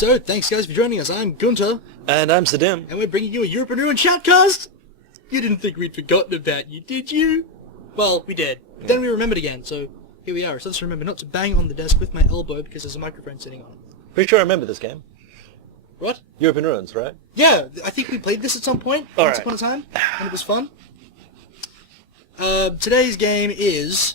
So, thanks guys for joining us. I'm Gunter. And I'm Sedim. And we're bringing you a European Shoutcast! You didn't think we'd forgotten about you, did you? Well, we did. Yeah. Then we remembered again, so here we are. So let's remember not to bang on the desk with my elbow because there's a microphone sitting on it. Pretty sure I remember this game. What? European Ruins, right? Yeah, I think we played this at some point, once upon a time, and it was fun. Today's game is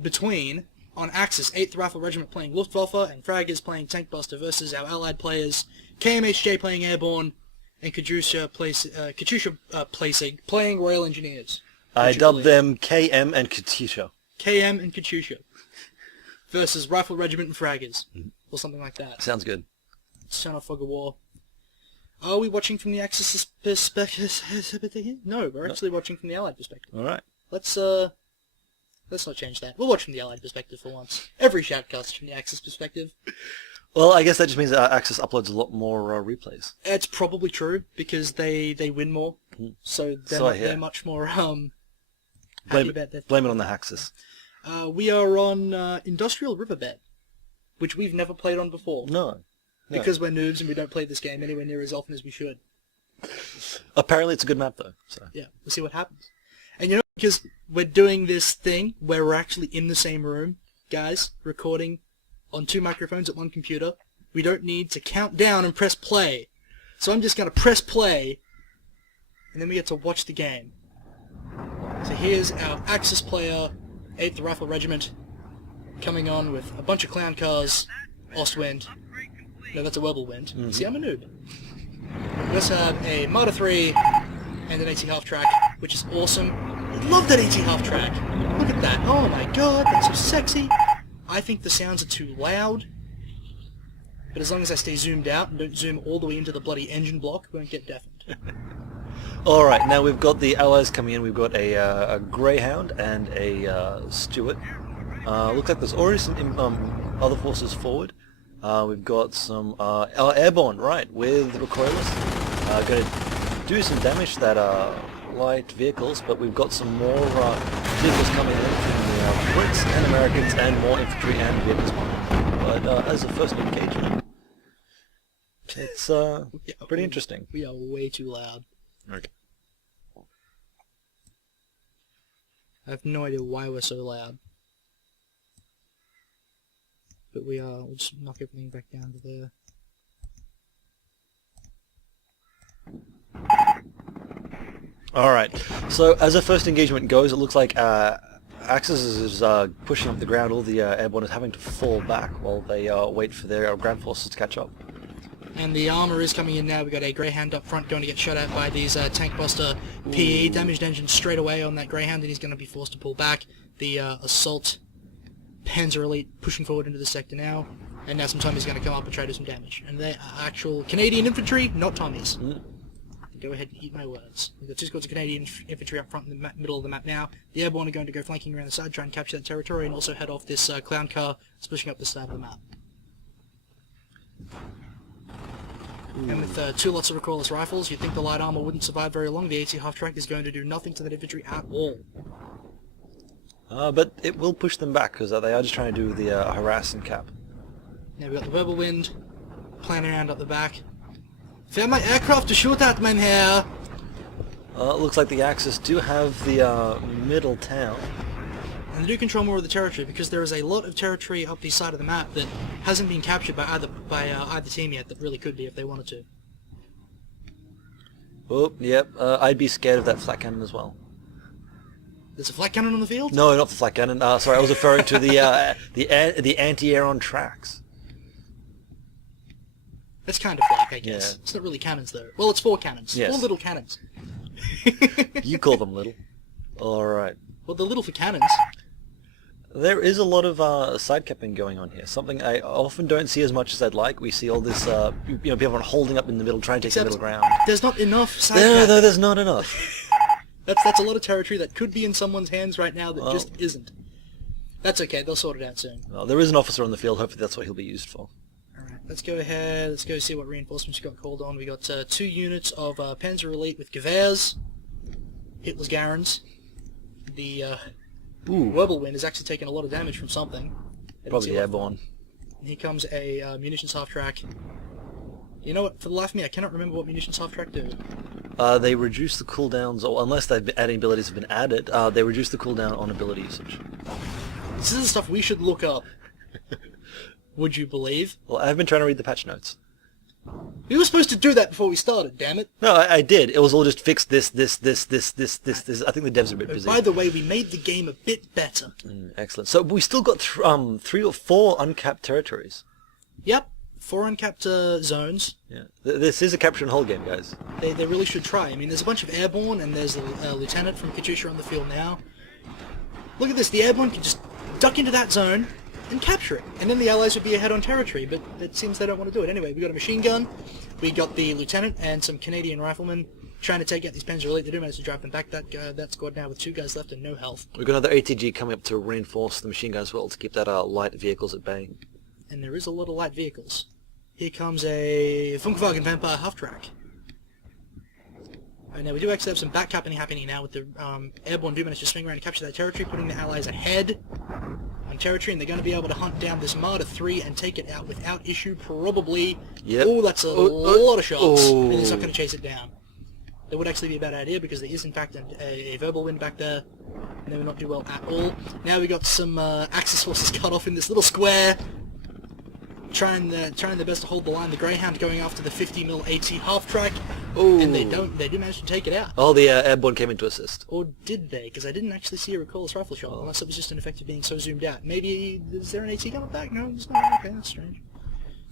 between, on Axis, 8th Rifle Regiment playing Luftwaffe, and Fraggers playing Tank Buster versus our allied players, KMHJ playing Airborne, and Katusha playing Royal Engineers. I dubbed them KM and Katusha. KM and Katusha. Versus Rifle Regiment and Fraggers. Or something like that. Sounds good. Son of Fog of War. Are we watching from the Axis perspective? No, we're actually watching from the Allied perspective. Alright. Let's not change that. We'll watch from the Allied perspective for once. Every shoutcast from the Axis perspective. Well, I guess that just means that Axis uploads a lot more replays. It's probably true, because they win more. So they're much more happy about their... Blame it on the Axis. We are on Industrial Riverbed, which we've never played on before. No. Because we're noobs and we don't play this game anywhere near as often as we should. Apparently it's a good map, though. So. Yeah, we'll see what happens. And you know, because we're doing this thing where we're actually in the same room, guys, recording on 2 microphones at 1 computer, we don't need to count down and press play. So I'm just going to press play, and then we get to watch the game. So here's our Axis player, 8th Rifle Regiment, coming on with a bunch of clown cars, Ostwind. No, that's a Wirbelwind. Mm-hmm. See, I'm a noob. We also have a Marder 3 and an AT half track, which is awesome. I love that AT half track. Look at that. Oh my god, that's so sexy. I think the sounds are too loud. But as long as I stay zoomed out and don't zoom all the way into the bloody engine block, we won't get deafened. Alright, now we've got the allies coming in. We've got a Greyhound and a Stuart. Looks like there's already some other forces forward. We've got some Airborne, right, with recoilless. Going to do some damage to that light vehicles, but we've got some more vehicles coming in from the Brits and Americans and more infantry and vehicles. But as a first engagement, it's pretty interesting. We are way too loud. Okay. I have no idea why we're so loud. But we are. We'll just knock everything back down to there. Alright, so as a first engagement goes, it looks like Axis is pushing up the ground. All the Airborne is having to fall back while they wait for their ground forces to catch up. And the armour is coming in now. We've got a Greyhound up front going to get shot at by these Tank Buster PE. Damaged engine straight away on that Greyhound, and he's going to be forced to pull back. The Assault Panzer Elite pushing forward into the sector now, and now some Tommies are going to come up and try to do some damage. And they're actual Canadian infantry, not Tommies. Go ahead and eat my words. We've got 2 squads of Canadian infantry up front in the middle of the map now. The Airborne are going to go flanking around the side, try and capture that territory, and also head off this clown car that's pushing up the side of the map. And with 2 lots of recoilless rifles, you'd think the light armor wouldn't survive very long. The AT half-track is going to do nothing to that infantry at all. But it will push them back, because they are just trying to do the harass and cap. Now we've got the Wirbelwind playing around up the back. Fair my aircraft to shoot at, mein Herr! It looks like the Axis do have the middle town. And they do control more of the territory, because there is a lot of territory up the side of the map that hasn't been captured by either team yet that really could be if they wanted to. Oh, yep. I'd be scared of that flat cannon as well. There's a flat cannon on the field? No, not the flat cannon. Sorry, I was referring to the anti-air on tracks. That's kind of flak, I guess. Yeah. It's not really cannons, though. Well, it's 4 cannons. Yes. 4 little cannons. You call them little. Alright. Well, they're little for cannons. There is a lot of side capping going on here. Something I often don't see as much as I'd like. We see all this, people holding up in the middle, trying to take the middle ground. There's not enough side capping. No, there's not enough. That's a lot of territory that could be in someone's hands right now that just isn't. That's okay, they'll sort it out soon. Well, there is an officer on the field, hopefully that's what he'll be used for. Alright, let's go ahead, let's go see what reinforcements we got called on. We got 2 units of Panzer Elite with Gewehrs, Hitler's Garens. The Wirbelwind is actually taking a lot of damage from something. Probably Airborne. And here comes a munitions half-track You know what? For the life of me, I cannot remember what munitions half-track do. They reduce the cooldowns, or unless they've been adding abilities have been added, they reduce the cooldown on ability usage. This is the stuff we should look up. Would you believe? Well, I've been trying to read the patch notes. We were supposed to do that before we started, damn it. No, I did. It was all just fix this. I think the devs are a bit busy. By the way, we made the game a bit better. Excellent. So we still got 3 or 4 uncapped territories. Yep. 4 uncapped zones. Yeah. This is a capture and hold game, guys. They really should try. I mean, there's a bunch of airborne, and there's a lieutenant from Katyusha on the field now. Look at this. The airborne can just duck into that zone and capture it. And then the allies would be ahead on territory, but it seems they don't want to do it. Anyway, we got a machine gun, we got the lieutenant and some Canadian riflemen trying to take out these Panzer Elite. They do manage to drive them back. That squad now with 2 guys left and no health. We've got another ATG coming up to reinforce the machine gun as well to keep that light vehicles at bay. And there is a lot of light vehicles. Here comes a Funkwagen Vampire half-track. Now we do actually have some back-capping happening now with the airborne do manage to swing around and capture that territory, putting the allies ahead on territory, and they're going to be able to hunt down this Marder 3 and take it out without issue, probably. Yep. Oh, that's a lot of shots, and it's not going to chase it down. That would actually be a bad idea, because there is in fact a verbal wind back there, and they would not do well at all. Now we got some Axis forces cut off in this little square, trying their best to hold the line. The Greyhound going after the 50mm AT half-track, and they do manage to take it out. Oh, the airborne came in to assist. Or did they? Because I didn't actually see a recoilless rifle shot, unless it was just an effect of being so zoomed out. Maybe, is there an AT gun back? No, there's not. Okay, that's strange.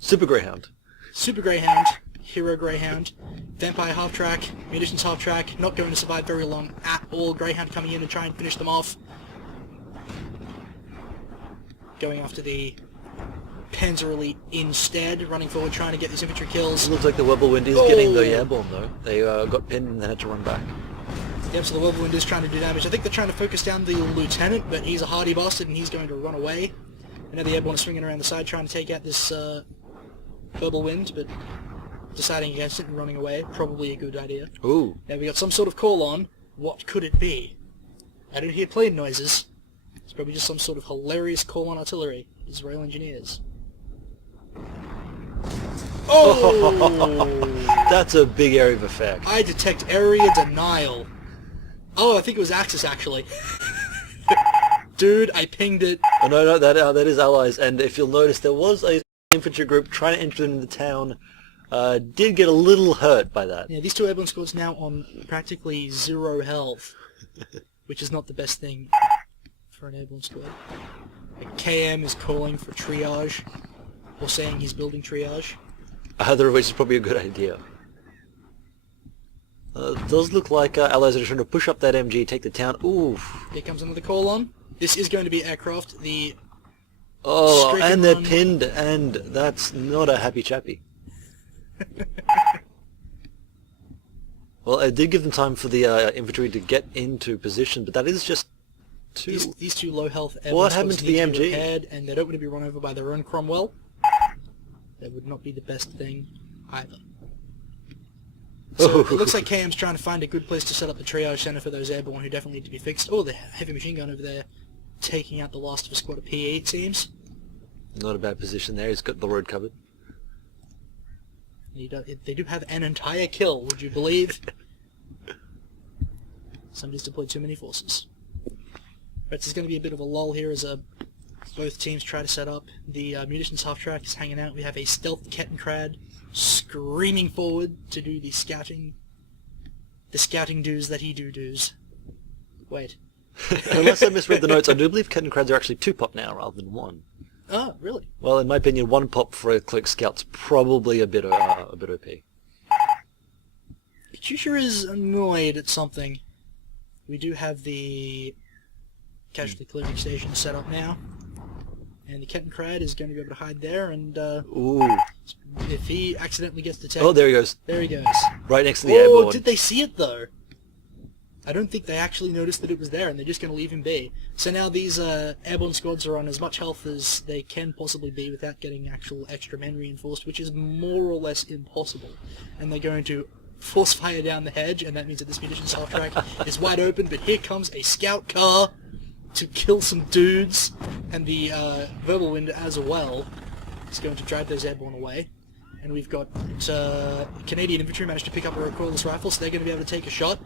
Super Greyhound. Super Greyhound, Hero Greyhound, Vampire half-track, Munitions half-track, not going to survive very long at all. Greyhound coming in and trying to finish them off. Going after the Panzer Elite instead, running forward, trying to get these infantry kills. It looks like the Whirlwind is getting the airborne, though. They got pinned and then had to run back. Yep, so the Whirlwind is trying to do damage. I think they're trying to focus down the lieutenant, but he's a hardy bastard and he's going to run away. And now the airborne is swinging around the side trying to take out this Whirlwind, but deciding against it and running away. Probably a good idea. Ooh. Now we got some sort of call on. What could it be? I don't hear plane noises. It's probably just some sort of hilarious call on artillery. Israel engineers. Oh! That's a big area of effect. I detect area denial. Oh, I think it was Axis, actually. Dude, I pinged it. Oh, no, that is allies. And if you'll notice, there was a infantry group trying to enter into the town. Did get a little hurt by that. Yeah, these 2 airborne squads now on practically 0 health, which is not the best thing for an airborne squad. The KM is calling for triage, or saying he's building triage. Either of which is probably a good idea. It does look like allies are trying to push up that MG, take the town. Oof. Here comes another call on. This is going to be aircraft. The and they're pinned, and that's not a happy chappy. Well, it did give them time for the infantry to get into position, but that is just too... These 2 low health airborne What happened to the MG? repaired, and they don't want to be run over by their own Cromwell. That would not be the best thing either. So it looks like KM's trying to find a good place to set up the triage center for those airborne who definitely need to be fixed. Oh, the heavy machine gun over there taking out the last of a squad of PE, it seems. Not a bad position there. He's got the road covered. They do have an entire kill, would you believe? Somebody's deployed too many forces. But there's going to be a bit of a lull here as both teams try to set up. The munitions half-track is hanging out. We have a stealth Kettenkrad screaming forward to do the scouting do's that he do's. Wait. Unless I misread the notes, I do believe Kettenkrads are actually 2 pop now rather than 1. Oh, really? Well, in my opinion, 1 pop for a clerk scout's probably a bit OP. Katyusha is annoyed at something. We do have the casualty clearing station set up now. And the Kettenkrad is going to be able to hide there, and Ooh. if he accidentally gets detected... Oh, there he goes. There he goes. Right next to the airborne. Oh, did they see it, though? I don't think they actually noticed that it was there, and they're just going to leave him be. So now these airborne squads are on as much health as they can possibly be without getting actual extra men reinforced, which is more or less impossible. And they're going to force fire down the hedge, and that means that this munitions half-track is wide open, but here comes a scout car to kill some dudes, and the verbal wind as well is going to drive those airborne away. And we've got Canadian infantry managed to pick up a recoilless rifle, so they're going to be able to take a shot.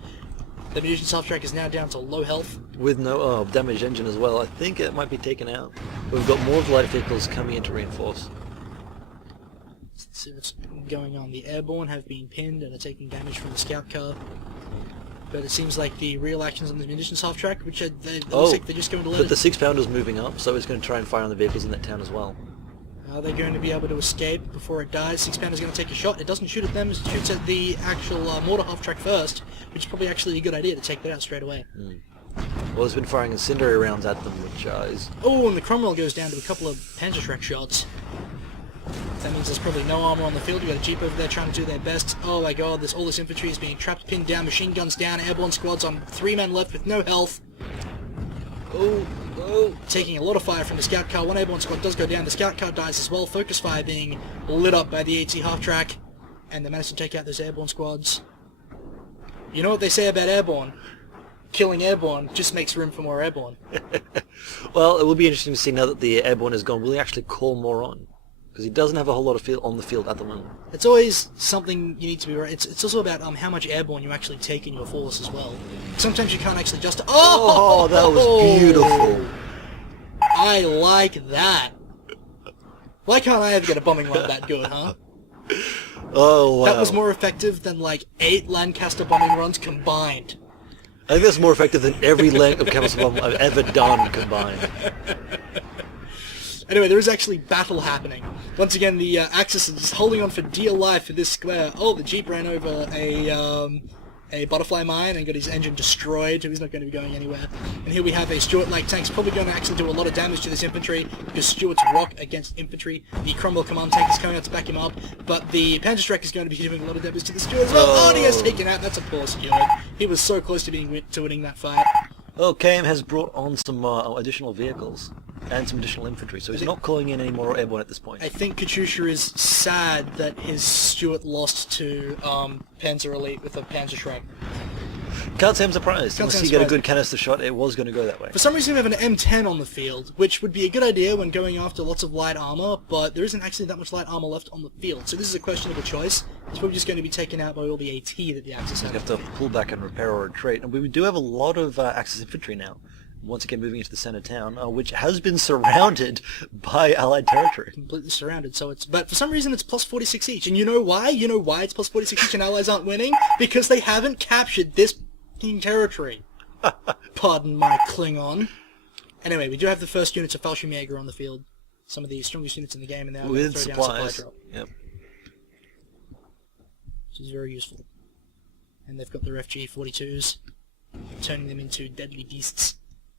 The munitions half-track is now down to low health. With no damaged engine as well. I think it might be taken out. We've got more of the light vehicles coming in to reinforce. Let's see what's going on. The airborne have been pinned and are taking damage from the scout car. But it seems like the real actions on the munitions half-track, which are, looks like they're just going to let but the 6-pounder's moving up, so it's going to try and fire on the vehicles in that town as well. Are they going to be able to escape before it dies? 6-pounder's going to take a shot. It doesn't shoot at them, it shoots at the actual mortar half-track first, which is probably actually a good idea to take that out straight away. Well, it's been firing incendiary rounds at them, which is... Oh, and the Cromwell goes down to a couple of Panzerschreck shots. That means there's probably no armor on the field. We've got a Jeep over there trying to do their best. Oh my god, all this infantry is being trapped, pinned down, machine guns down, airborne squads on 3 men left with no health. Oh, taking a lot of fire from the scout car. One airborne squad does go down. The scout car dies as well. Focus fire being lit up by the AT half-track. And they managed to take out those airborne squads. You know what they say about airborne? Killing airborne just makes room for more airborne. Well, it will be interesting to see now that the airborne is gone. Will he actually call more on? Because he doesn't have a whole lot of field on the field at the moment. It's always something you need to be right. It's also about how much airborne you actually take in your force as well. Sometimes you can't actually just... Oh, that was beautiful. I like that. Why can't I ever get a bombing run that good, huh? Oh, wow. That was more effective than like 8 Lancaster bombing runs combined. I think that's more effective than every Lancaster bomb I've ever done combined. Anyway, there is actually battle happening. Once again, the Axis is holding on for dear life for this square. Oh, the Jeep ran over a butterfly mine and got his engine destroyed, so he's not going to be going anywhere. And here we have a Stuart Light Tank's probably going to actually do a lot of damage to this infantry, because Stuart's rock against infantry. The Cromwell Command Tank is coming out to back him up, but the Panzerschreck is going to be doing a lot of damage to the Stuart as well. Oh, and he gets taken out. That's a poor Stuart. He was so close to winning that fight. Well, KM has brought on some additional vehicles and some additional infantry, so he's not calling in any more airborne at this point. I think Katyusha is sad that his Stuart lost to Panzer Elite with a Panzerschreck. Can't say I'm surprised. Unless you get a good canister shot, it was going to go that way. For some reason we have an M10 on the field, which would be a good idea when going after lots of light armor, but there isn't actually that much light armor left on the field, so this is a questionable choice. It's probably just going to be taken out by all the AT that the Axis have. You have to pull back and repair or retreat, and we do have a lot of Axis infantry now. Once again moving into the centre town, which has been surrounded by Allied territory. Completely surrounded, so it's... But for some reason it's plus 46 each, and you know why? You know why it's plus 46 each and Allies aren't winning? Because they haven't captured this territory. Pardon my Klingon. Anyway, we do have the first units of Fallschirmjäger on the field. Some of the strongest units in the game, and they're going to throw down supply drop. Yep. Which is very useful. And they've got their FG-42s, turning them into deadly beasts.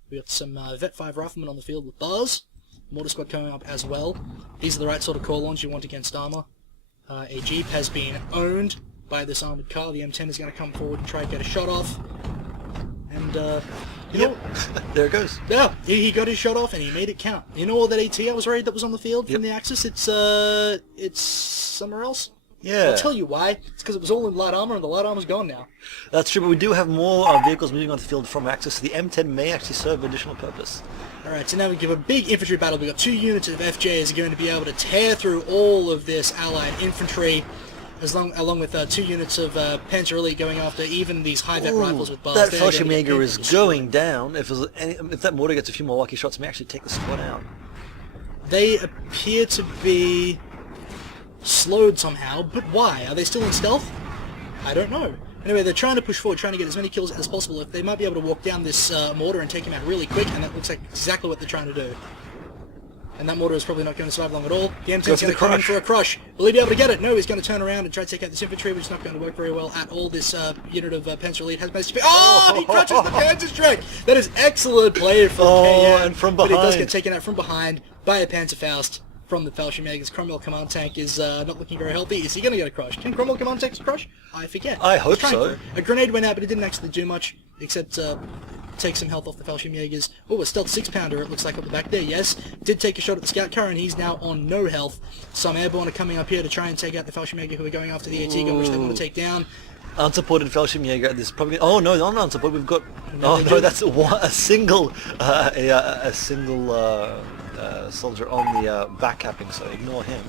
We got some Vet 5 riflemen on the field with bars. Mortar squad coming up as well. These are the right sort of call-ons you want against armor. A Jeep has been owned by this armored car. The M10 is going to come forward and try to get a shot off. And, you know... There it goes. Yeah, he got his shot off and he made it count. You know all that AT I was worried that was on the field from the Axis? It's somewhere else. Yeah. I'll tell you why. It's because it was all in light armor and the light armor's gone now. That's true, but we do have more vehicles moving on the field from Axis, so the M10 may actually serve an additional purpose. Alright, so now we give a big infantry battle. We've got 2 units of FJs going to be able to tear through all of this Allied infantry, along with 2 units of Panzer Elite going after even these high-vet rifles with bars. That Fallschirmjäger is going down. If that mortar gets a few more lucky shots, it may actually take the squad out. They appear to be slowed somehow, but why? Are they still in stealth? I don't know. Anyway, they're trying to push forward, trying to get as many kills as possible. If they might be able to walk down this mortar and take him out really quick, and that looks like exactly what they're trying to do. And that mortar is probably not going to survive long at all. The M10's going to come in for a crush. Will he be able to get it? No, he's going to turn around and try to take out this infantry, which is not going to work very well at all. This unit of Panzer Elite has managed to be... Oh, he crushes the Panzerschreck! That is excellent play from KM. And from behind. But he does get taken out from behind by a Panzerfaust from the Fallschirmjäger's Cromwell Command Tank is not looking very healthy. Is he going to get a crush? Can Cromwell Command Tanks crush? I forget. I hope so. A grenade went out, but it didn't actually do much, except take some health off the Fallschirmjägers. Oh, a stealth 6-pounder, it looks like, up the back there, yes. Did take a shot at the scout car, and he's now on no health. Some airborne are coming up here to try and take out the Fallschirmjäger who are going after the AT gun, which they want to take down. Unsupported Fallschirmjäger. This probably. Oh no, not unsupported. We've got. Oh no, that's a single soldier on the back capping. So ignore him.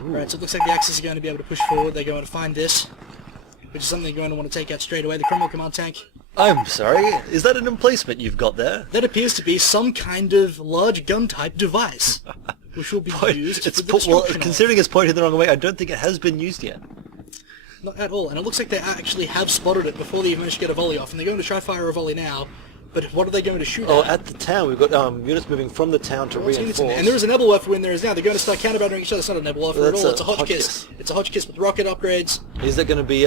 Alright, so it looks like the Axis are going to be able to push forward. They're going to find this, which is something they're going to want to take out straight away. The Cromwell Command Tank. I'm sorry, is that an emplacement you've got there? That appears to be some kind of large gun-type device, which will be used for the destruction of. Considering it's pointed the wrong way, I don't think it has been used yet. Not at all, and it looks like they actually have spotted it before they even managed to get a volley off, and they're going to try fire a volley now, but what are they going to shoot Oh, at? at the town, we've got units moving from the town to reinforce. And there is a Nebelwerfer in there as now. They're going to start counter-battering each other. It's not a Nebelwerfer at all, it's a Hotchkiss. It's a Hotchkiss with rocket upgrades. Is it going to be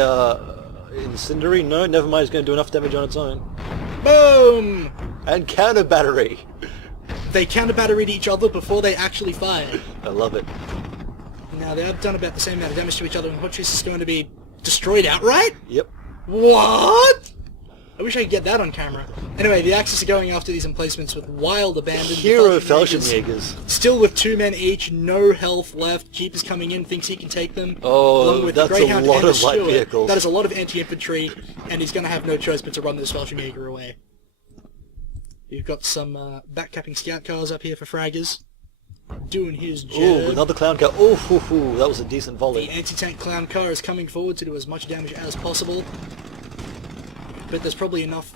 incendiary? No, never mind, it's going to do enough damage on its own. Boom! And counter battery! They counter-batteried each other before they actually fired. I love it. Now, they have done about the same amount of damage to each other, and Hotchkiss is going to be destroyed outright? Yep. What? I wish I could get that on camera. Anyway, the Axis are going after these emplacements with wild abandon. Hero Fallschirmjägers. Still with 2 men each, no health left. Jeep is coming in, thinks he can take them. Oh, along with that's the Greyhound a lot and the of light Stuart. vehicles. That is a lot of anti-infantry, and he's going to have no choice but to run this Fallschirmjäger away. You've got some backcapping scout cars up here for fraggers. Doing his job. Ooh, another clown car. Oh, that was a decent volley. The anti-tank clown car is coming forward to do as much damage as possible. But there's probably enough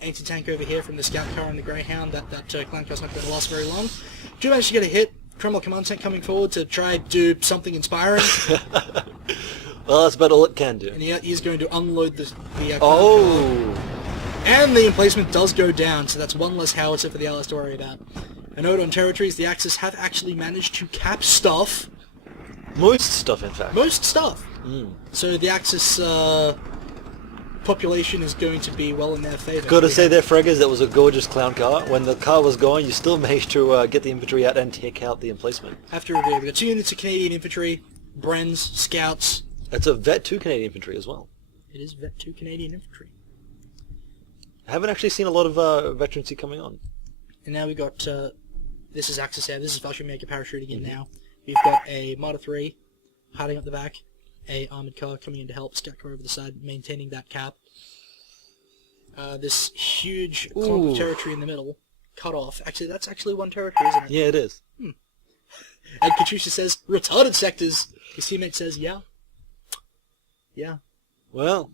anti-tank over here from the scout car and the Greyhound that clown car's not going to last very long. Do manage to get a hit. Cromwell Command Tank coming forward to try do something inspiring. Well, that's about all it can do. And he's going to unload the clown Oh! car. And the emplacement does go down, so that's one less howitzer for the Allies to worry about. A note on territories, the Axis have actually managed to cap stuff. Most stuff, in fact. Most stuff. So the Axis population is going to be well in their favour. Gotta say there, fraggers, that was a gorgeous clown car. When the car was going, you still managed to get the infantry out and take out the emplacement. After review, we've got 2 units of Canadian infantry, Brens, scouts. It's a Vet 2 Canadian infantry as well. It is Vet 2 Canadian infantry. I haven't actually seen a lot of veterancy coming on. And now we've got, this is Axis Air, this is Fallschirmjäger parachuting in now. We've got a Marder 3 hiding up the back, a armoured car coming in to help, scout car over the side, maintaining that cap. This huge clump of territory in the middle, cut off. Actually, that's actually one territory, isn't it? Yeah, it is. And Katusha says, retarded sectors! His teammate says, yeah. Yeah. Well,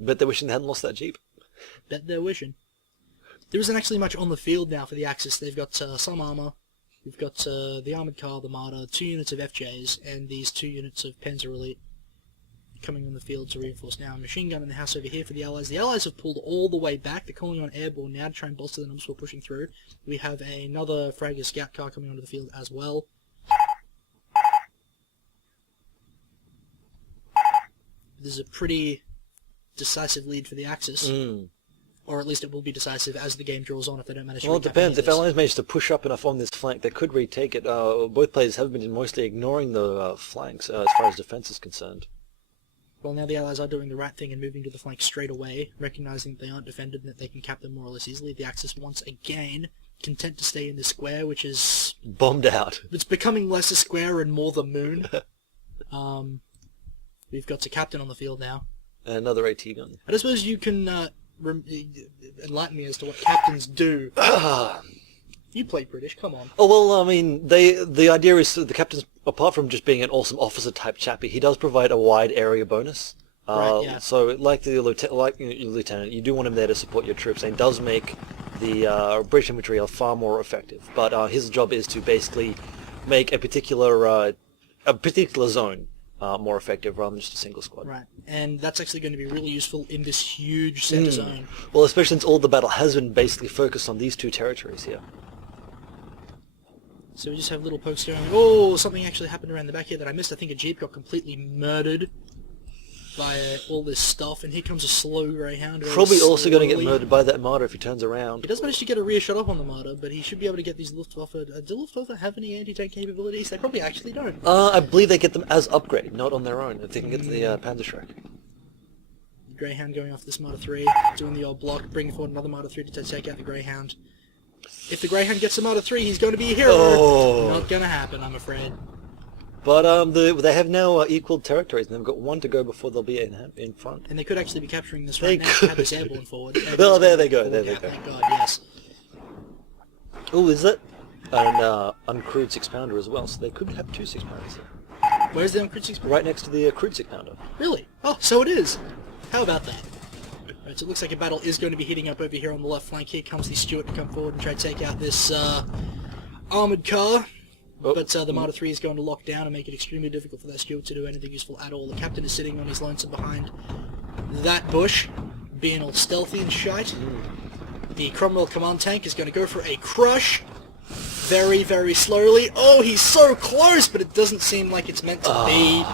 bet they're wishing they hadn't lost that Jeep. Bet they're wishing. There isn't actually much on the field now for the Axis. They've got some armour. We've got the armoured car, the Marder, 2 units of FJs, and these 2 units of Panzer Elite coming on the field to reinforce now. A machine gun in the house over here for the Allies. The Allies have pulled all the way back. They're calling on airborne now to try and bolster the numbers we're pushing through. We have another Fragger scout car coming onto the field as well. This is a pretty decisive lead for the Axis. Or at least it will be decisive as the game draws on if they don't manage to Well, it depends. If Allies manage to push up enough on this flank, they could retake it. Both players have been mostly ignoring the flanks as far as defense is concerned. Well, now the Allies are doing the right thing and moving to the flank straight away, recognizing that they aren't defended and that they can cap them more or less easily. The Axis, once again, content to stay in the square, which is... bombed out. It's becoming less a square and more the moon. We've got a captain on the field now. And another AT gun. I suppose you can enlighten me as to what captains do. You play British, come on. Oh, well, I mean, the idea is that the captain's, apart from just being an awesome officer-type chappie, he does provide a wide area bonus. Right, yeah. So, like your lieutenant, you do want him there to support your troops, and it does make the British infantry far more effective. But his job is to basically make a particular zone more effective rather than just a single squad. Right, and that's actually going to be really useful in this huge centre zone. Well, especially since all the battle has been basically focused on these 2 territories here. So we just have little pokes going. Oh, something actually happened around the back here that I missed. I think a Jeep got completely murdered by all this stuff, and here comes a slow Greyhound. Probably also going to get murdered by that Marder if he turns around. He does manage to get a rear shot up on the Marder, but he should be able to get these Luftwaffe... do Luftwaffe have any anti-tank capabilities? They probably actually don't. I believe they get them as upgrade, not on their own, if they can get the Panzerschreck. Greyhound going off this Marder 3, doing the old block, bringing forward another Marder 3 to take out the Greyhound. If the Greyhound gets the Marder 3, he's going to be a hero. Oh. Not going to happen, I'm afraid. But they have now equal territories, and they've got 1 to go before they'll be in front. And they could actually be capturing this right now to have this airborne forward. Well, there they go, there they go. Thank God, yes. Oh, is that uncrewed 6-pounder as well, so they could have 2 6-pounders there. Where's the uncrewed 6-pounder? Right next to the crewed 6-pounder. Really? Oh, so it is. How about that? Right, so it looks like a battle is going to be heating up over here on the left flank. Here comes the Stuart to come forward and try to take out this armoured car. Oh. But the Marder 3 is going to lock down and make it extremely difficult for that Stuart to do anything useful at all. The captain is sitting on his lonesome behind that bush, being all stealthy and shite. The Cromwell command tank is going to go for a crush. Very, very slowly. Oh, he's so close, but it doesn't seem like it's meant to be.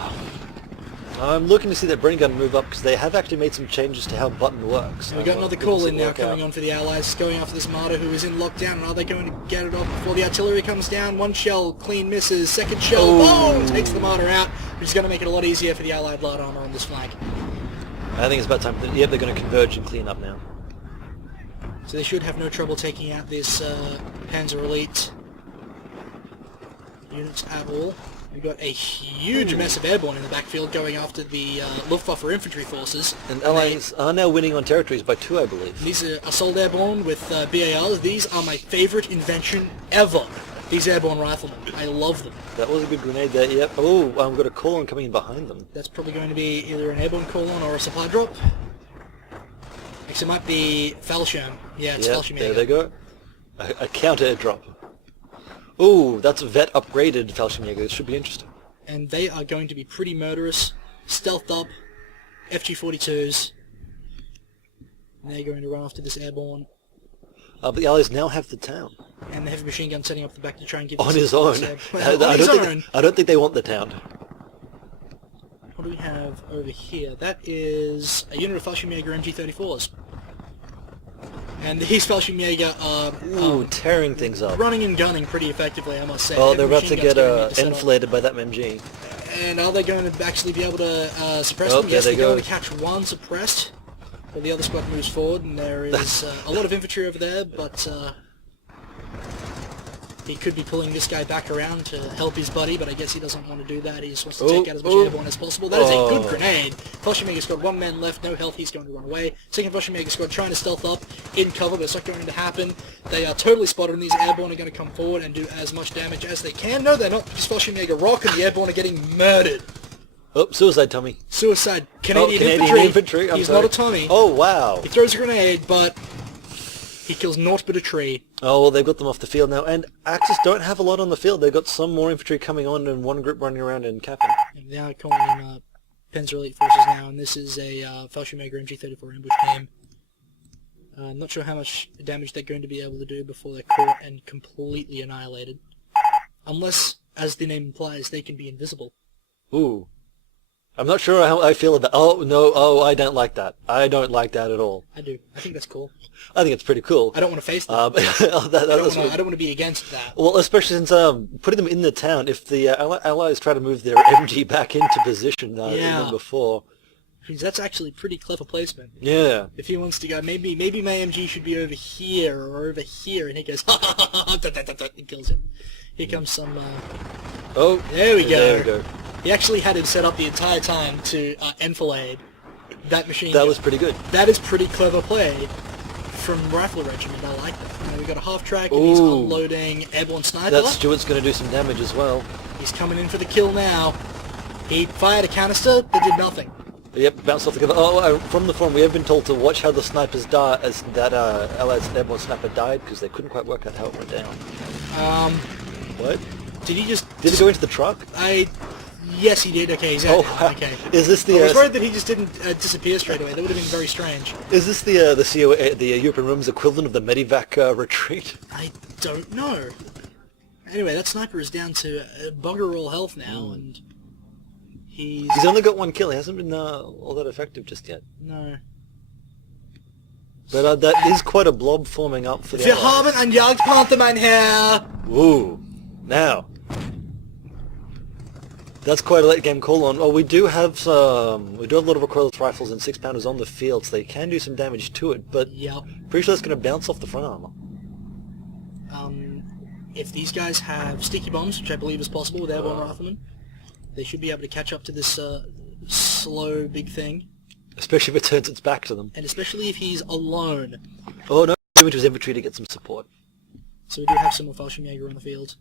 I'm looking to see that Bren gun move up because they have actually made some changes to how button works. We've got another call in now coming on for the Allies, going after this Marder who is in lockdown, and are they going to get it off before the artillery comes down? One shell, clean misses, second shell, boom, takes the Marder out, which is going to make it a lot easier for the Allied light armor on this flank. I think it's about time. Yep, they're going to converge and clean up now. So they should have no trouble taking out this Panzer Elite units at all. We've got a huge mess of airborne in the backfield going after the Luftwaffe infantry forces. And Allies are now winning on territories by 2, I believe. These are assault airborne with BARs. These are my favourite invention ever. These airborne riflemen. I love them. That was a good grenade there, yep. Oh, I've got a colon coming in behind them. That's probably going to be either an airborne colon or a supply drop. Actually, it might be Fallschirm. Yeah, it's Fallschirm. There they go. A counter drop. Ooh, that's a vet upgraded Fallschirmjäger. This should be interesting. And they are going to be pretty murderous, stealthed up, FG-42s. And they're going to run after this airborne. But the Allies now have the town. And the heavy machine gun setting up the back to try and give... On his own. I don't think they want the town. What do we have over here? That is a unit of Fallschirmjäger MG-34s. And these Fallschirmjäger are tearing things up. Running and gunning pretty effectively, I must say. Oh, they're about to get enfiladed by that MG. And are they going to actually be able to suppress them? Yes, they're going to catch one suppressed. But the other squad moves forward, and there is a lot of infantry over there, but he could be pulling this guy back around to help his buddy, but I guess he doesn't want to do that. He just wants to take out as much airborne as possible. That is a good grenade. Fallschirmjäger squad, 1 man left, no health, he's going to run away. Second Fallschirmjäger squad trying to stealth up in cover, but it's not going to happen. They are totally spotted, and these airborne are going to come forward and do as much damage as they can. No, they're not, because Fallschirmjäger rock, and the airborne are getting murdered. Oh, suicide Tommy. Suicide. Canadian infantry. He's not a Tommy. Oh, wow. He throws a grenade, but he kills naught but a tree. Oh, well, they've got them off the field now. And Axis don't have a lot on the field. They've got some more infantry coming on and one group running around and capping. And they are calling in Panzer Elite forces now, and this is a Fallschirmjäger MG-34 ambush team. I'm not sure how much damage they're going to be able to do before they're caught and completely annihilated. Unless, as the name implies, they can be invisible. Ooh. I'm not sure how I feel about... Oh, no. Oh, I don't like that. I don't like that at all. I do. I think that's cool. I think it's pretty cool. I don't want to face that. I don't want to be against that. Well, especially since putting them in the town, if the Allies try to move their MG back into position than before... That's actually pretty clever placement. Yeah. If he wants to go, maybe my MG should be over here or over here, and he goes, and kills him. Here comes some... Oh, there we go. There we go. He actually had him set up the entire time to enfilade that machine gun. That was pretty good. That is pretty clever play from Rifle Regiment. I like that. Now we've got a half-track, and he's unloading airborne sniper. That Stuart's going to do some damage as well. He's coming in for the kill now. He fired a canister that did nothing. Yep, bounced off the cover. Oh, from the forum, we have been told to watch how the snipers die, as that Allied airborne sniper died, because they couldn't quite work out how it went down. What? Did he just... Did he go into the truck? Yes, he did. Okay, he's out. Wow. Okay. Is this the... I was worried that he just didn't disappear straight away. That would have been very strange. Is this the European Room's equivalent of the Medivac retreat? I don't know. Anyway, that sniper is down to bugger all health now, and he's only got 1 kill. He hasn't been all that effective just yet. No. But that is quite a blob forming up for the Wir haben einen Jagdpanther, mein Herr! Ooh. Now. That's quite a late game call on. Oh, we do have a lot of recoilless rifles and 6-pounders on the field, so they can do some damage to it, but pretty sure it's going to bounce off the front armor. If these guys have sticky bombs, which I believe is possible with airborne riflemen, they should be able to catch up to this slow big thing. Especially if it turns its back to them. And especially if he's alone. Oh no, give it to his infantry to get some support. So we do have some more Fallschirmjäger on the field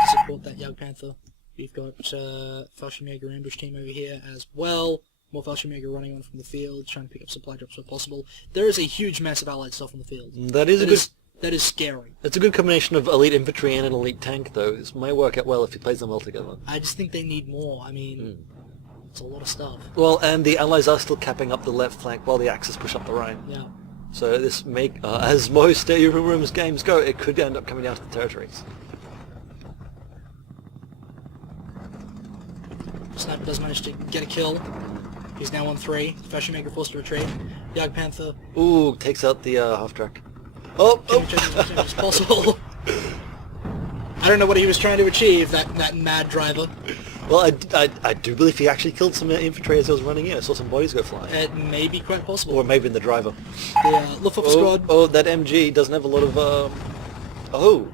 to support that Jagdpanther. We've got Fallschirmjäger ambush team over here as well. More Fallschirmjäger running on from the field, trying to pick up supply drops where possible. There is a huge mass of allied stuff on the field. That is scary. It's a good combination of elite infantry and an elite tank, though. This may work out well if he plays them well together. I just think they need more. I mean, it's a lot of stuff. Well, and the allies are still capping up the left flank while the Axis push up the right. Yeah. So this may, as most European games go, it could end up coming down to the territories. Sniper does manage to get a kill. He's now on 3. Fallschirmjäger forced to retreat. Jagdpanther. Ooh, takes out the half-track. Oh! As much as possible. I don't know what he was trying to achieve, that mad driver. Well, I do believe he actually killed some infantry as he was running in. I saw some bodies go flying. It may be quite possible. Or maybe the driver. The Luftwaffe squad. Oh, that MG doesn't have a lot of... Oh!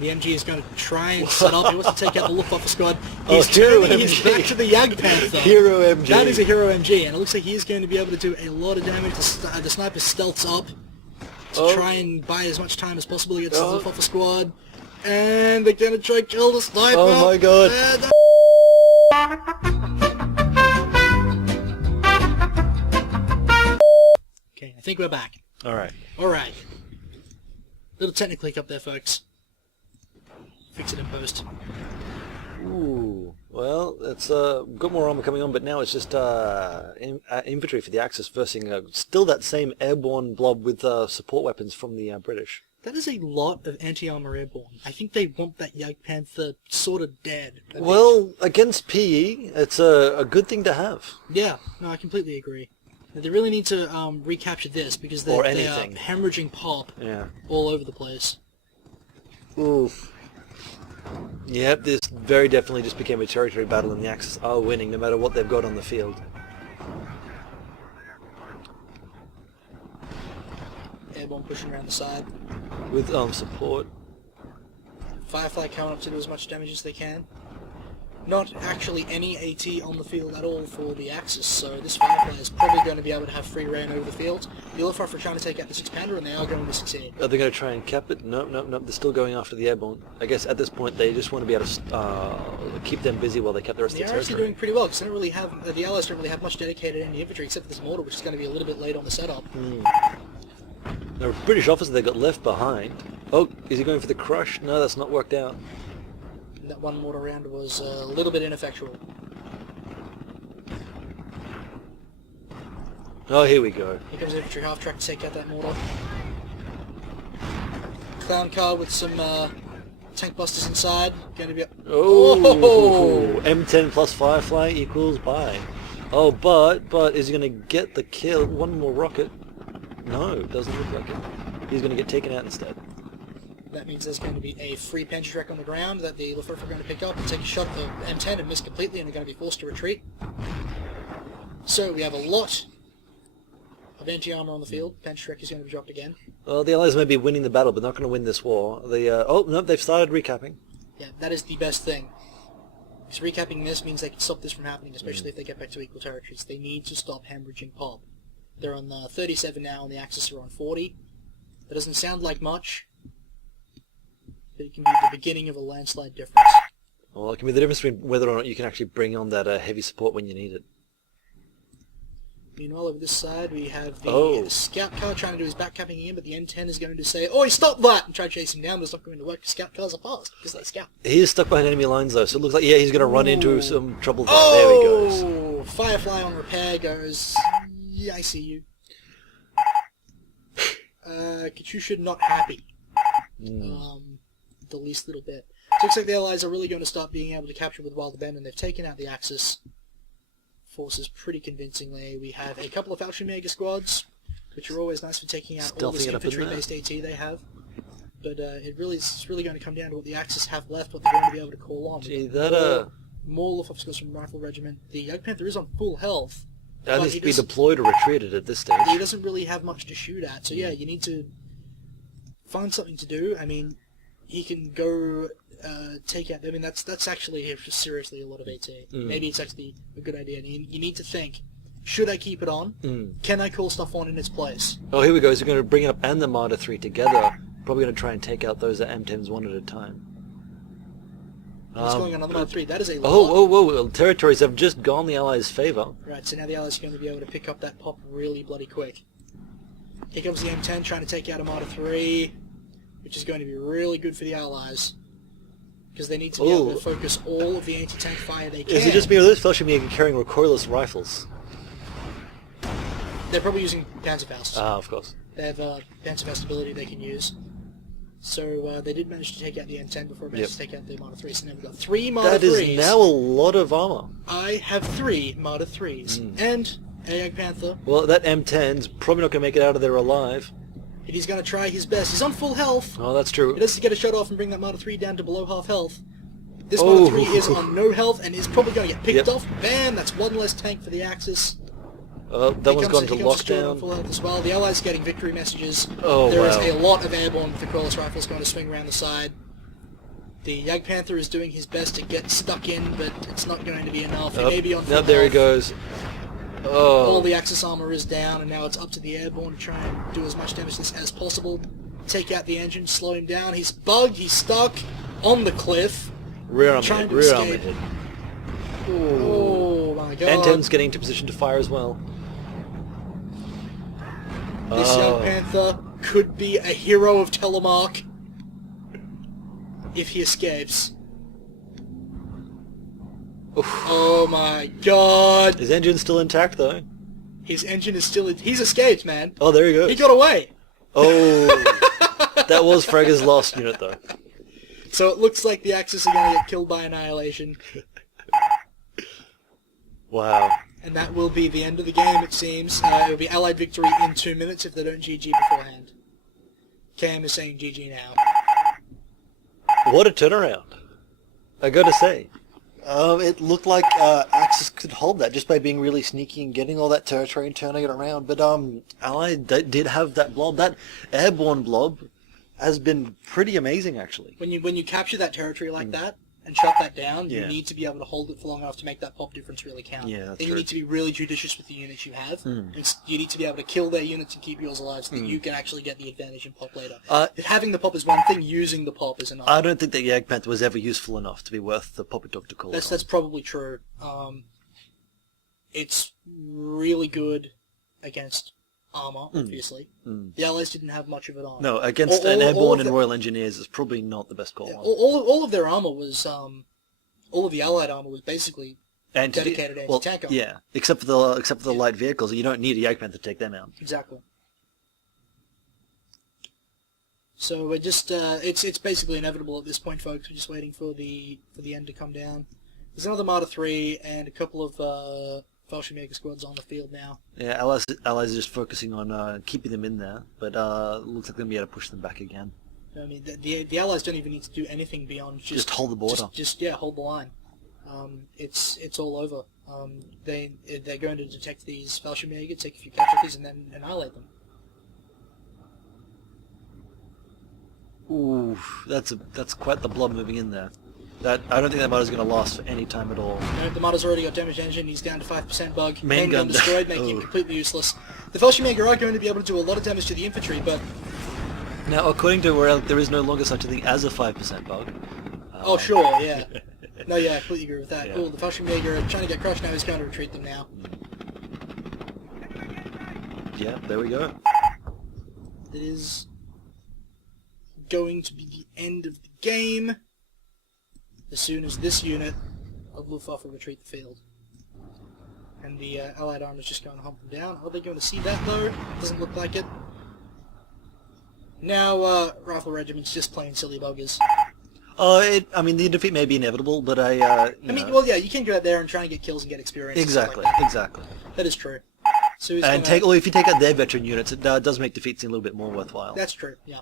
The MG is going to try and set up. He wants to take out the Luftwaffe squad. Oh, He's turning his back to the Jagdpanther. Hero MG. That is a hero MG, and it looks like he's going to be able to do a lot of damage. The sniper stealths up to try and buy as much time as possible against the Luftwaffe squad. And they're going to try and kill the sniper. Oh my god. Okay, I think we're back. Alright. Alright. Little technical hiccup there, folks. Fix it in post. Ooh. Well, it's got more armor coming on, but now it's just infantry for the Axis versus still that same airborne blob with support weapons from the British. That is a lot of anti-armor airborne. I think they want that Jagdpanther sort of dead. Well, against PE, it's a good thing to have. Yeah, no, I completely agree. They really need to recapture this because they are hemorrhaging pop all over the place. Oof. Yep, this very definitely just became a territory battle, and the Axis are winning no matter what they've got on the field. Airborne pushing around the side. With support. Firefly coming up to do as much damage as they can. Not actually any AT on the field at all for the Axis, so this Firefly is probably going to be able to have free reign over the field. The Luftwaffe are trying to take out the 6-pounder, and they are going to succeed. Are they going to try and cap it? Nope, nope, nope. They're still going after the airborne. I guess at this point they just want to be able to keep them busy while they cap the rest of the They're actually territory. doing pretty well, because they don't really have, the Allies don't really have much dedicated infantry except for this mortar, which is going to be a little bit late on the setup. The British officer they got left behind. Oh, is he going for the crush? No, that's not worked out. That one mortar round was a little bit ineffectual. Oh, here we go. Here comes the infantry half-track to take out that mortar. Clown car with some tank busters inside. Going to be... Oh! M10 plus Firefly equals buy. Oh, but is he going to get the kill? One more rocket. No, doesn't look like it. He's going to get taken out instead. That means there's going to be a free Panzerschreck on the ground that the Luftwaffe are going to pick up and take a shot at the M10 and miss completely, and they're going to be forced to retreat. So we have a lot of anti-armor on the field. Panzerschreck is going to be dropped again. Well, the Allies may be winning the battle, but not going to win this war. Oh, no, they've started recapping. Yeah, that is the best thing. Because recapping this means they can stop this from happening, especially if they get back to equal territories. They need to stop hemorrhaging pop. They're on 37 now, and the Axis are on 40. That doesn't sound like much, but it can be the beginning of a landslide difference. Well, it can be the difference between whether or not you can actually bring on that heavy support when you need it. Meanwhile, over this side, we have the scout car trying to do his backcapping again, but the N10 is going to say, "Oi, stop that!" and try to chase him down, but it's not going to work because scout cars are fast, because they're scout. He is stuck behind enemy lines, though, so it looks like, yeah, he's going to run into some trouble there. There he goes. Oh! Firefly on repair goes, yeah, I see you. Katyusha not happy. The least little bit. So it looks like the Allies are really going to start being able to capture with Wild Abandon. They've taken out the Axis forces pretty convincingly. We have a couple of Fallschirmjäger squads, which are always nice for taking out all this infantry-based AT they have. But it's really going to come down to what the Axis have left, what they're going to be able to call on. Gee, more Luftwaffe squads from Rifle Regiment. The Jagdpanther is on full health. That needs to be deployed or retreated at this stage. He doesn't really have much to shoot at, so yeah, you need to find something to do. I mean, he can go take out... I mean, that's actually seriously a lot of AT. Maybe it's actually a good idea. And you need to think, should I keep it on? Can I call stuff on in its place? Oh, here we go. He's going to bring up and the Marder 3 together. Probably going to try and take out those M10s one at a time. What's going on Mod 3? That is a lot. Oh, territories have just gone the Allies' favour. Right, so now the Allies are going to be able to pick up that pop really bloody quick. Here comes the M10 trying to take out Armada 3, which is going to be really good for the Allies. Because they need to be able to focus all of the anti-tank fire they can. Is it just me or this Fellschirmjäger carrying recoilless rifles? They're probably using Panzerfaust. Ah, of course. They have Panzerfaust ability they can use. So they did manage to take out the M10 before it managed to take out the Armada 3. So now we've got 3 Armada 3s. That is now a lot of armour. I have 3 Armada 3s. And a Young Panther. Well, that M10's probably not going to make it out of there alive. But he's going to try his best. He's on full health. Oh, that's true. He does to get a shot off and bring that Armada 3 down to below half health. This Armada 3 is on no health and is probably going to get picked off. Bam! That's one less tank for the Axis. That one's gone to lockdown. Full health as well. The Allies are getting victory messages. Oh, there is a lot of airborne with the recoilless rifles going to swing around the side. The Jagdpanther is doing his best to get stuck in, but it's not going to be enough. He may be on full health. There he goes. Oh. All the Axis armor is down, and now it's up to the airborne to try and do as much damage as possible. Take out the engine, slow him down. He's bugged, he's stuck on the cliff. Rear armor trying hit, to rear armor escape. hit. Oh my god. N10's getting into position to fire as well. This young Panther could be a hero of Telemark if he escapes. Oof. Oh my god. His engine's still intact though. His engine is still... He's escaped, man. Oh, there he goes. He got away. Oh. That was Fragger's last unit though. So it looks like the Axis are going to get killed by annihilation. Wow. And that will be the end of the game, it seems. It will be Allied victory in 2 minutes if they don't GG beforehand. Cam is saying GG now. What a turnaround. I gotta say. It looked like Axis could hold that just by being really sneaky and getting all that territory and turning it around. But Allied did have that blob. That airborne blob has been pretty amazing, actually. When you capture that territory like that and shut that down, you need to be able to hold it for long enough to make that pop difference really count. Yeah, that's then you need to be really judicious with the units you have. You need to be able to kill their units and keep yours alive so that you can actually get the advantage in pop later. Having the pop is one thing, using the pop is another. I don't think that Jagdpanther was ever useful enough to be worth the pop it took to call. That's probably true. It's really good against armor, obviously. The Allies didn't have much of it on. No, against an airborne and Royal Engineers is probably not the best call. All of their armor was, all of the Allied armor was basically dedicated anti-tank armor. Yeah, except for the light vehicles. You don't need a Jagdpanther to take them out. Exactly. So we're just, it's basically inevitable at this point, folks. We're just waiting for the end to come down. There's another Marder 3 and a couple of Fallschirmjäger squads on the field now. Yeah, Allies are just focusing on keeping them in there, but looks like they're going to be able to push them back again. I mean, the Allies don't even need to do anything beyond just hold the border. Just hold the line. It's all over. They're going to detect these Fallschirmjäger, take a few casualties, and then annihilate them. Ooh, that's quite the blob moving in there. I don't think that Marder's going to last for any time at all. No, the Marder's already got damaged engine. He's down to 5% bug. Main gun destroyed, making him completely useless. The Fallschirmjäger are going to be able to do a lot of damage to the infantry, but... Now, according to Relic, there is no longer such a thing as a 5% bug. Oh, sure, yeah. No, yeah, I completely agree with that. Yeah. Cool, the Fallschirmjäger are trying to get crushed now. He's going to retreat them now. Yeah, there we go. It is going to be the end of the game as soon as this unit of Luftwaffe retreat the field. And the Allied armor is just going to hump them down. Are they going to see that, though? Doesn't look like it. Now, Rifle Regiment's just plain silly buggers. I mean, the defeat may be inevitable, but well, yeah, you can go out there and try and get kills and get experience. Exactly, like that. exactly. That is true. So if you take out their veteran units, it does make defeat seem a little bit more worthwhile. That's true, yeah.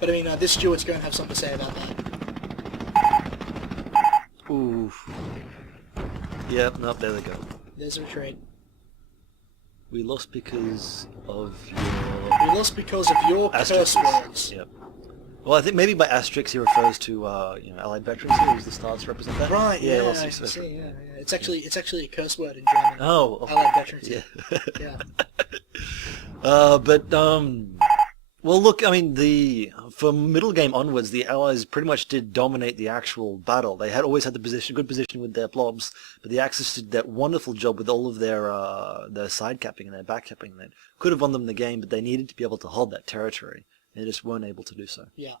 But I mean, this Stuart's going to have something to say about that. Ooh. Yep, nope, there they go. There's a retreat. We lost because of your curse words. Yep. Well, I think maybe by asterisk he refers to Allied veterans. He was the stars to represent that. Right. Yeah. lost I his see. Yeah. It's actually a curse word in German. Oh. Allied veterans. Yeah. Yeah. Well, look. I mean, the from middle game onwards, the Allies pretty much did dominate the actual battle. They had always had the good position with their blobs, but the Axis did that wonderful job with all of their side capping and their back capping. That could have won them the game, but they needed to be able to hold that territory. They just weren't able to do so. Yeah.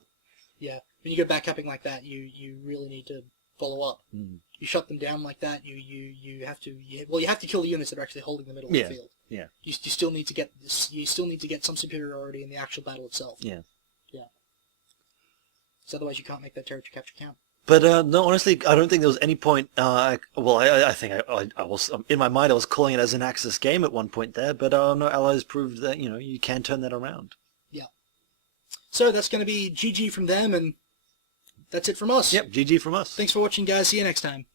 Yeah. When you go back capping like that, you really need to follow up. Mm. You shut them down like that, you have to kill the units that are actually holding the middle of the field. Yeah. You still need to get some superiority in the actual battle itself. Yeah. Yeah. So otherwise you can't make that territory capture count. But no, honestly, I don't think there was any point. I think I was in my mind I was calling it as an Axis game at one point there, but no, Allies proved that you can turn that around. Yeah. So that's going to be GG from them, and that's it from us. Yep, GG from us. Thanks for watching, guys. See you next time.